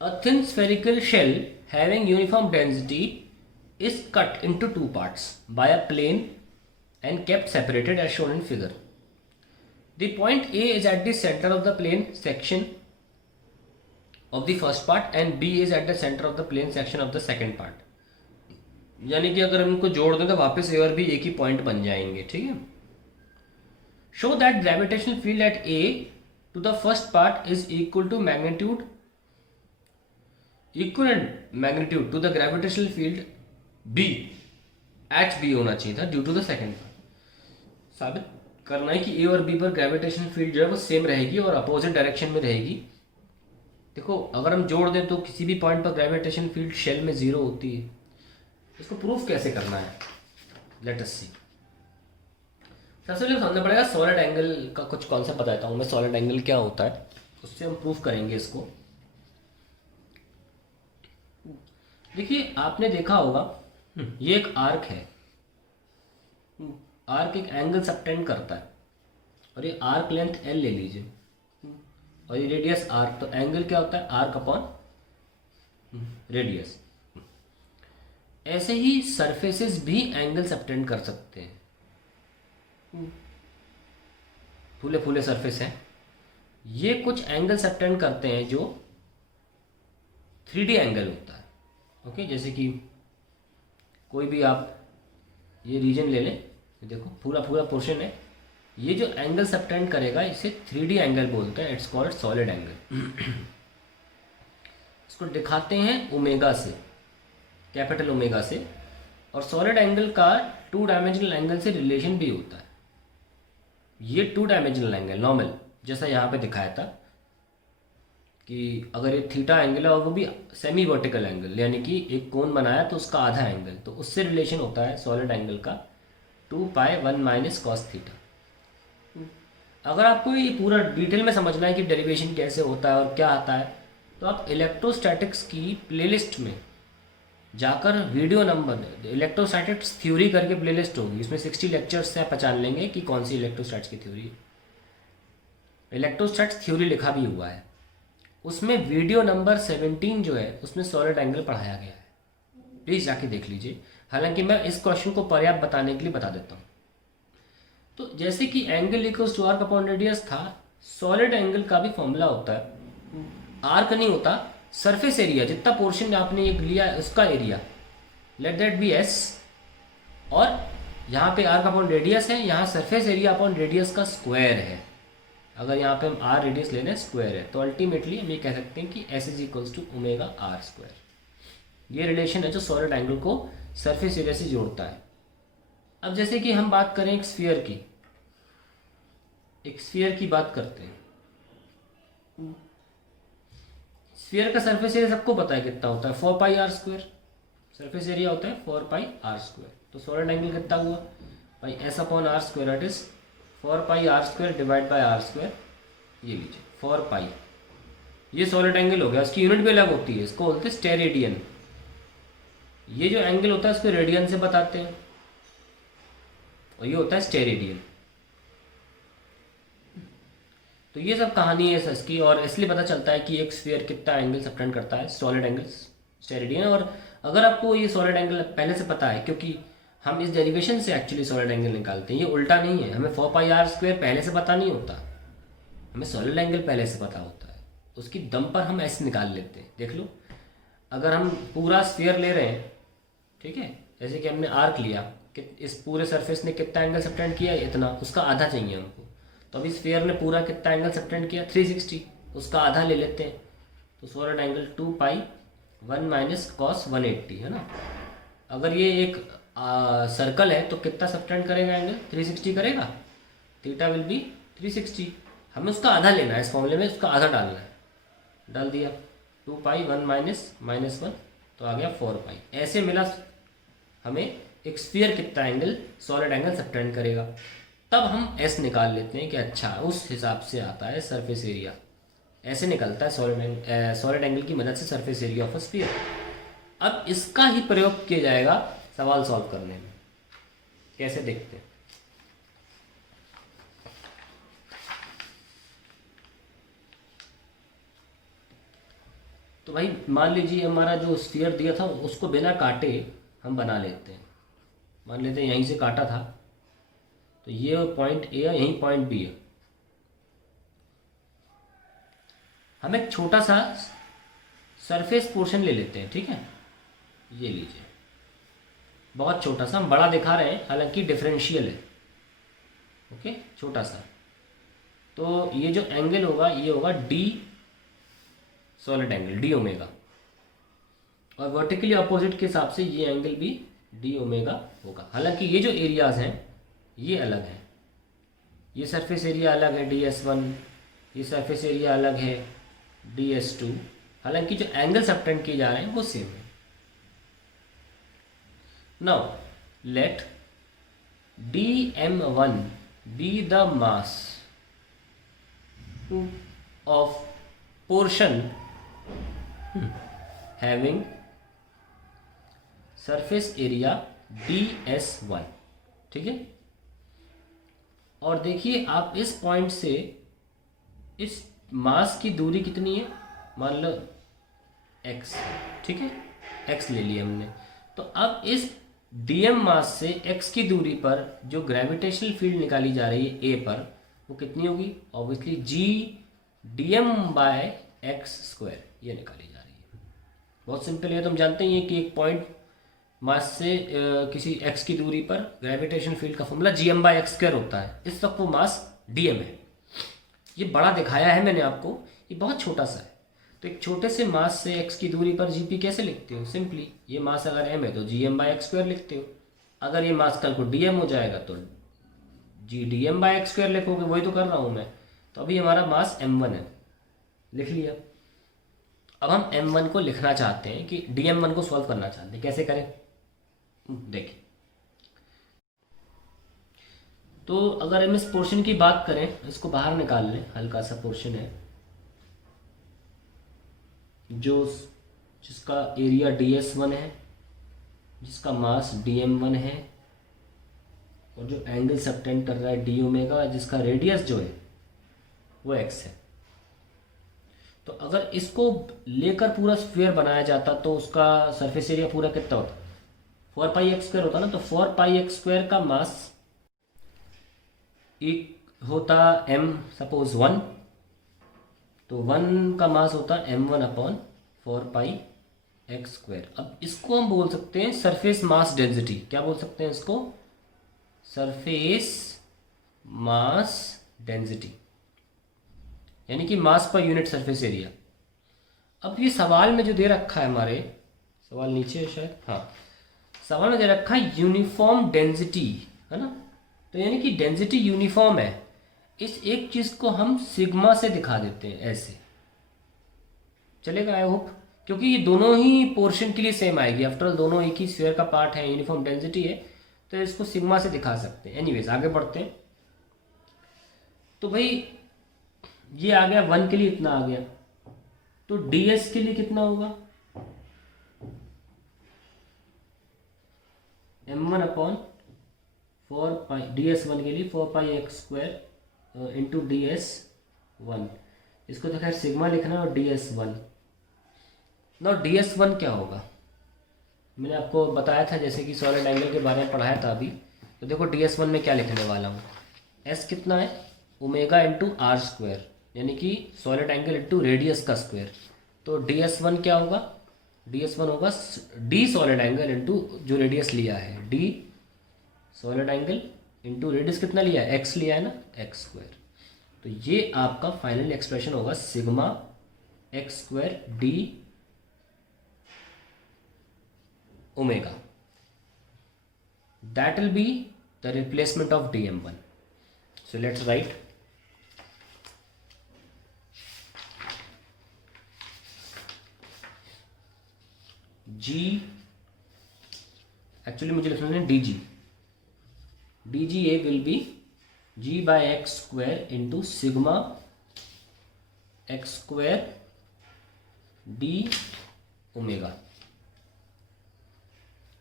A thin spherical shell having uniform density is cut into two parts by a plane and kept separated as shown in figure. The point A is at the center of the plane section of the first part and B is at the center of the plane section of the second part. यानी कि अगर हम इनको जोड़ दें तो वापस ए और बी एक ही पॉइंट बन जाएंगे. ठीक है. Show that gravitational field at A to the first part is equal to magnitude equivalent magnitude to the gravitational field B H B होना चाहिए था due to the second part. साबित करना है कि ए और बी पर ग्रेविटेशनल फील्ड जो है वो सेम रहेगी और अपोजिट डायरेक्शन में रहेगी. देखो अगर हम जोड़ दें तो किसी भी पॉइंट पर ग्रेविटेशन फील्ड शेल में जीरो होती है. इसको प्रूफ कैसे करना है, लेट अस सी. सबसे पहले समझना पड़ेगा सॉलिड एंगल का कुछ कॉन्सेप्ट बताता हूँ मैं. सॉलिड एंगल क्या होता है उससे हम प्रूफ करेंगे इसको. देखिए आपने देखा होगा ये एक आर्क है. आर्क एक एंगल सबटेंड करता है और ये आर्क लेंथ एल ले लीजिए और ये रेडियस आर. तो एंगल क्या होता है, आर्क अपॉन रेडियस. ऐसे ही सरफेसेस भी एंगल सबटेंड कर सकते हैं. फूले फूले सरफेस हैं, ये कुछ एंगल सबटेंड करते हैं जो 3D एंगल होता है. ओके, जैसे कि कोई भी आप ये रीजन ले लें, देखो पूरा पूरा पोर्शन है, ये जो एंगल सबटेंड करेगा इसे 3D एंगल बोलते हैं. It's called solid angle. इसको दिखाते हैं ओमेगा से, कैपिटल ओमेगा से. और सॉलिड एंगल का 2 डायमेंशनल एंगल से रिलेशन भी होता है. ये 2 डायमेंशनल एंगल नॉर्मल जैसा यहाँ पे दिखाया था कि अगर ये थीटा एंगल है और वो भी सेमी वर्टिकल एंगल यानी कि एक कोण बनाया तो उसका आधा एंगल, तो उससे रिलेशन होता है सॉलिड एंगल का 2π1 माइनस कॉस थीटा. अगर आपको ये पूरा डिटेल में समझना है कि डेरिवेशन कैसे होता है और क्या आता है तो आप इलेक्ट्रोस्टैटिक्स की प्लेलिस्ट में जाकर वीडियो नंबर इलेक्ट्रोस्टैटिक्स थ्योरी करके प्लेलिस्ट होगी, इसमें 60 लेक्चर्स से आप पहचान लेंगे कि कौन सी इलेक्ट्रोस्टैट्स की थ्योरी है. इलेक्ट्रोस्टैट्स थ्योरी लिखा भी हुआ है उसमें. वीडियो नंबर 17 जो है उसमें सॉलिड एंगल पढ़ाया गया है, प्लीज़ जाके देख लीजिए. हालांकि मैं इस क्वेश्चन को पर्याप्त बताने के लिए बता देता हूँ. तो जैसे कि angle equals to arc upon radius था, सॉलिड एंगल का भी फॉर्मूला होता है. आर्क नहीं होता, सरफेस एरिया, जितना पोर्शन आपने ये लिया है उसका area, let that be S. और यहाँ पे आर्क अपॉन रेडियस है, यहाँ सरफेस एरिया अपॉन रेडियस का स्क्वायर है. अगर यहाँ पे हम आर रेडियस ले लें, स्क्वायर है, तो अल्टीमेटली हम ये कह सकते हैं कि S is equals to omega R square. ये रिलेशन है जो सॉलिड एंगल को सरफेस एरिया से जोड़ता है. अब जैसे कि हम बात करें एक स्फीयर की, एक स्फीयर की बात करते हैं. स्फीयर का सरफेस एरिया सबको पता है कितना होता है, 4πr². सरफेस एरिया होता है 4πr². तो सॉलिड एंगल कितना हुआ भाई, S upon R square, that is 4πr² divide by r². ये लीजिए 4π. ये सॉलिड एंगल हो गया. इसकी यूनिट भी अलग होती है, इसको बोलते हैं स्टेरेडियन. ये जो एंगल होता है इसको रेडियन से बताते हैं और ये होता है स्टेरेडियन. तो ये सब कहानी है इसकी, और इसलिए पता चलता है कि एक स्फीयर कितना एंगल सबटेंड करता है, सॉलिड एंगल स्टेरेडियन. और अगर आपको ये सॉलिड एंगल पहले से पता है, क्योंकि हम इस डेरिवेशन से एक्चुअली सॉलिड एंगल निकालते हैं, ये उल्टा नहीं है. हमें 4πr² पहले से पता नहीं होता, हमें सॉलिड एंगल पहले से पता होता है. उसकी दम पर हम ऐसे निकाल लेते हैं. देख लो, अगर हम पूरा स्फीयर ले रहे हैं, ठीक है, जैसे कि हमने आर्क लिया कि इस पूरे सरफेस ने कितना एंगल सबटेंड किया, इतना, उसका आधा चाहिए हमको. तो अभी स्फीयर ने पूरा कितना एंगल सबटेंड किया, 360, उसका आधा ले लेते हैं. तो सॉलिड एंगल 2π1 माइनस कॉस 180 है ना. अगर ये एक सर्कल है तो कितना सबटेंड करेगा एंगल, 360 करेगा. Theta will be 360. हमें उसका आधा लेना है, इस फॉर्मूले में उसका आधा डालना है. डाल दिया 2π1 माइनस 1, तो आ गया 4π. ऐसे मिला हमें एक स्फीयर कितना एंगल, सॉलिड एंगल सबटेंड करेगा. तब हम एस निकाल लेते हैं कि अच्छा उस हिसाब से आता है सरफेस एरिया. ऐसे निकलता है सॉलिड एंगल की मदद से surface area of a sphere. अब इसका ही प्रयोग किया जाएगा सवाल सॉल्व करने में. कैसे देखते हैं. तो भाई मान लीजिए हमारा जो स्फीयर दिया था उसको बिना काटे हम बना लेते हैं। मान लेते हैं यहीं से काटा था, तो ये पॉइंट ए है, यहीं पॉइंट बी है। हम एक छोटा सा सरफेस पोर्शन ले लेते हैं, ठीक है। ये लीजिए, बहुत छोटा सा, हम बड़ा दिखा रहे हैं हालांकि डिफरेंशियल है, ओके, छोटा सा। तो ये जो एंगल होगा ये होगा D solid angle, D omega, और वर्टिकली अपोजिट के हिसाब से ये एंगल भी डी ओमेगा होगा। हालांकि ये जो एरियाज हैं ये अलग हैं, ये सरफेस एरिया अलग है DS1, ये सरफेस एरिया अलग है DS2, हालांकि जो एंगल सबटेंड किए जा रहे हैं वो सेम है। Now let dm1 be the mass of portion having surface area DS1, ठीक है। और देखिए आप इस पॉइंट से इस मास की दूरी कितनी है, मान लो x, ठीक है, x ले लिया हमने। तो अब इस dm मास से x की दूरी पर जो ग्रेविटेशनल फील्ड निकाली जा रही है a पर, वो कितनी होगी, ऑब्वियसली g dm/x², ये निकाली जा रही है। बहुत सिंपल है, तुम जानते ही हैं कि एक पॉइंट मास से किसी x की दूरी पर ग्रेविटेशन फील्ड का फॉर्मूला gm/x² होता है। इस वक्त वो मास dm है। ये बड़ा दिखाया है मैंने आपको, ये बहुत छोटा सा है। तो एक छोटे से मास से x की दूरी पर gp कैसे लिखते हो, सिंपली ये मास अगर m है तो gm/x² लिखते हो। अगर ये मास कल को dm हो जाएगा तो g dm/x² लिखोगे, वही तो कर रहा हूँ मैं। तो अभी हमारा मास m1 है, लिख लिया। अब हम m1 को लिखना चाहते हैं कि dm1 को सॉल्व करना चाहते हैं, कैसे करें देखिए। तो अगर हम इस पोर्शन की बात करें, इसको बाहर निकाल लें, हल्का सा पोर्शन है जो जिसका एरिया DS1 है, जिसका मास dm1 है, और जो एंगल सबटेंड कर रहा है d ओमेगा, जिसका रेडियस जो है वो x है। तो अगर इसको लेकर पूरा स्फीयर बनाया जाता तो उसका सरफेस एरिया पूरा कितना होता, 4πx² होता ना। तो 4πx² का मास एक होता m सपोज 1, तो 1 का मास होता m1/4πx²। अब इसको हम बोल सकते हैं सरफेस मास डेंसिटी। क्या बोल सकते हैं इसको, सरफेस मास डेंसिटी, यानी कि मास पर यूनिट सरफेस एरिया। अब ये सवाल में जो दे रखा है, हमारे सवाल नीचे है शायद, हाँ, सवाल में दे रखा है यूनिफॉर्म डेंसिटी, है ना। तो यानी कि डेंसिटी यूनिफॉर्म है। इस एक चीज़ को हम सिग्मा से दिखा देते हैं, ऐसे चलेगा आई होप, क्योंकि ये दोनों ही पोर्शन के लिए सेम आएगी। आफ्टर ऑल दोनों एक ही स्फीयर का पार्ट है, यूनिफॉर्म डेंसिटी है, तो इसको सिग्मा से दिखा सकते हैं। एनीवेज आगे बढ़ते हैं। तो भाई ये आ गया 1 के लिए इतना आ गया, तो ds के लिए कितना होगा, m1/4π, ds1 के लिए 4πx² इंटू ds1। इसको तो खैर सिग्मा लिखना है, और ds1 ना, ds1 क्या होगा मैंने आपको बताया था, जैसे कि सॉलिड एंगल के बारे में पढ़ाया था अभी। तो देखो ds1 में क्या लिखने वाला हूँ, s कितना है, ओमेगा इंटू r², यानी कि सॉलिड एंगल इंटू रेडियस का स्क्वायर। तो ds1 क्या होगा, ds1 होगा d सॉलिड एंगल इंटू जो रेडियस लिया है, d solid angle into radius कितना लिया है, x लिया है ना, x²। तो ये आपका फाइनल एक्सप्रेशन होगा sigma x² d omega. That will be the replacement of dm1। So let's write g, actually मुझे लिखना है dg a will be g/x² into sigma x² d omega.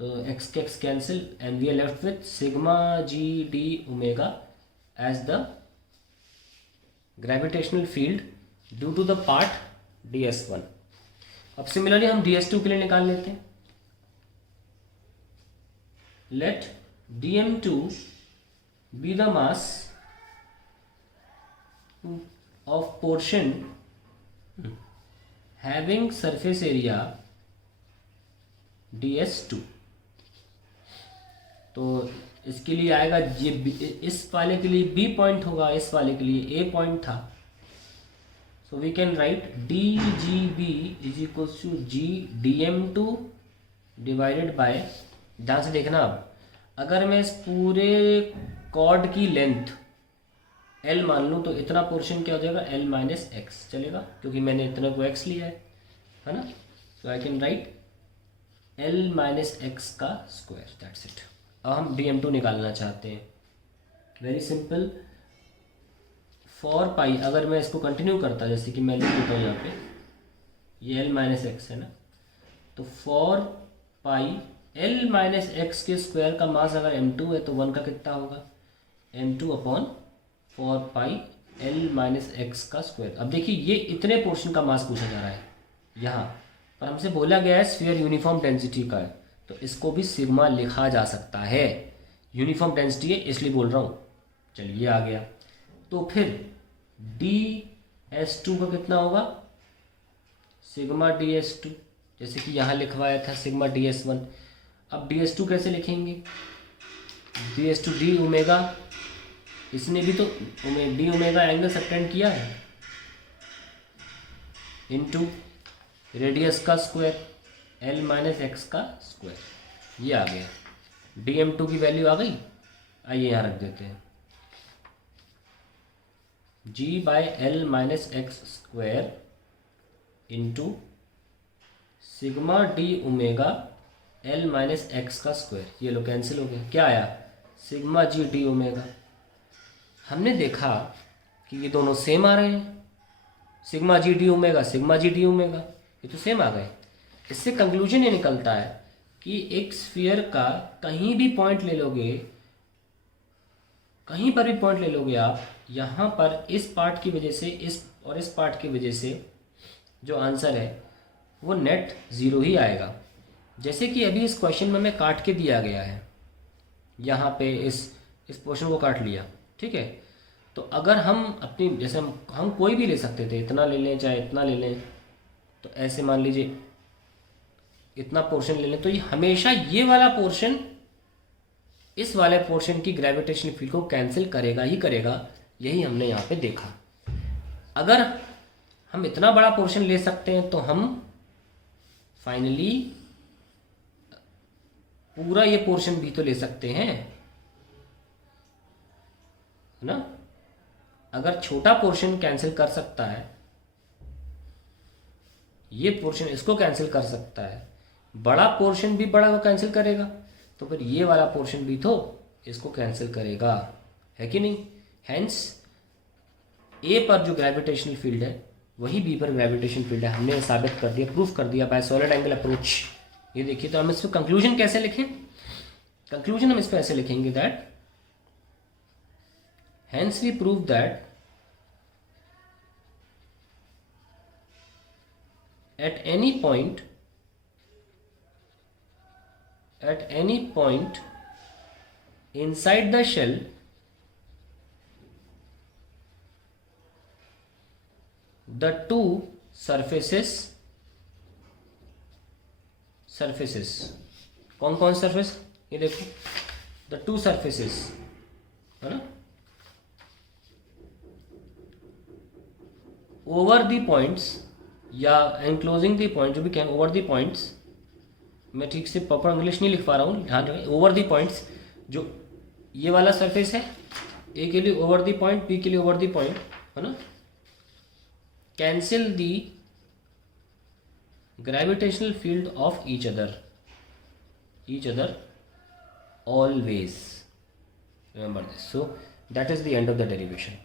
तो x के x cancel and we are left with sigma g d omega as the gravitational field due to the part ds1। अब similarly हम ds2 के लिए निकाल लेते हैं। Let dm2 be the mass of portion having surface area ds2। तो इसके लिए आएगा ये इस वाले के लिए b पॉइंट होगा, इस वाले के लिए a पॉइंट था। So we can write dgb is equals to g dm2 divided by, ध्यान से देखना, अब अगर मैं इस पूरे कॉर्ड की लेंथ l मान लूँ तो इतना पोर्शन क्या हो जाएगा, l माइनस एक्स चलेगा, क्योंकि मैंने इतना को x लिया है ना। So I can write l minus x का स्क्वायर, दैट्स इट। अब हम dm2 निकालना चाहते हैं, वेरी सिंपल। फॉर पाई, अगर मैं इसको कंटिन्यू करता, जैसे कि मैं लिख देता हूँ यहाँ पे, ये l माइनस एक्स है ना, तो for pi l minus x के स्क्वायर का मास अगर m2 है तो 1 का कितना होगा, m2 upon for pi l minus x का स्क्वायर। अब देखिए ये इतने पोर्शन का मास पूछा जा रहा है यहाँ पर, हमसे बोला गया है स्फीयर यूनिफॉर्म डेंसिटी का है, तो इसको भी सिग्मा लिखा जा सकता है। यूनिफॉर्म डेंसिटी है इसलिए बोल रहा हूँ। चलिए आ गया, तो फिर ds2 का कितना होगा, सिग्मा ds2, जैसे कि यहाँ लिखवाया था सिग्मा ds1। अब ds2 कैसे लिखेंगे, ds2 d ओमेगा, इसने भी तो डी ओमेगा एंगल सबटेंड किया है, इनटू रेडियस का स्क्वायर l माइनस एक्स का स्क्वायर। ये आ गया, dm2 की वैल्यू आ गई। आइए यहाँ रख देते हैं, g by l minus x square into sigma D omega l minus x का स्क्वायर। ये लो कैंसिल हो गया, क्या आया, सिग्मा जी डी ओमेगा। हमने देखा कि ये दोनों सेम आ रहे हैं, sigma G D omega, sigma G D omega, ये तो सेम आ गए। इससे कंक्लूजन ये निकलता है कि एक स्फीयर का कहीं भी पॉइंट ले लोगे, कहीं पर भी पॉइंट ले लोगे आप, यहाँ पर इस पार्ट की वजह से, इस और इस पार्ट की वजह से जो आंसर है वो नेट ज़ीरो ही आएगा। जैसे कि अभी इस क्वेश्चन में मैं काट के दिया गया है, यहाँ पे इस पोर्शन को काट लिया, ठीक है। तो अगर हम अपनी, जैसे हम कोई भी ले सकते थे, इतना ले लें चाहे इतना ले लें, तो ऐसे मान लीजिए इतना पोर्शन ले लें, तो ये हमेशा ये वाला पोर्शन इस वाले पोर्शन की ग्रेविटेशनल फील्ड को कैंसिल करेगा ही करेगा। यही हमने यहाँ पे देखा। अगर हम इतना बड़ा पोर्शन ले सकते हैं तो हम फाइनली पूरा ये पोर्शन भी तो ले सकते हैं, है ना। अगर छोटा पोर्शन कैंसिल कर सकता है, ये पोर्शन इसको कैंसिल कर सकता है, बड़ा पोर्शन भी बड़ा को कैंसिल करेगा, तो फिर ये वाला पोर्शन भी तो इसको कैंसिल करेगा, है कि नहीं। हेंस ए पर जो ग्रेविटेशनल फील्ड है वही बी पर ग्रेविटेशनल फील्ड है। हमने साबित कर दिया, प्रूफ कर दिया बाय सॉलिड एंगल अप्रोच। ये देखिए, तो हम इस पर कंक्लूजन कैसे लिखें, कंक्लूजन हम इस पर ऐसे लिखेंगे that hence we prove that at any point inside the shell the two surfaces कौन कौन सरफेस, ये देखो, the two surfaces, है ना, over the points या एनक्लोजिंग दी पॉइंट, जो भी कहें, ओवर दी पॉइंट्स, मैं ठीक से प्रॉपर इंग्लिश नहीं लिख पा रहा हूँ, ध्यान रखें, ओवर दी पॉइंट्स, जो ये वाला सरफेस है, ए के लिए ओवर दी पॉइंट, बी के लिए ओवर दी पॉइंट, है ना, cancel the gravitational field of each other always, remember this. So that is the end of the derivation.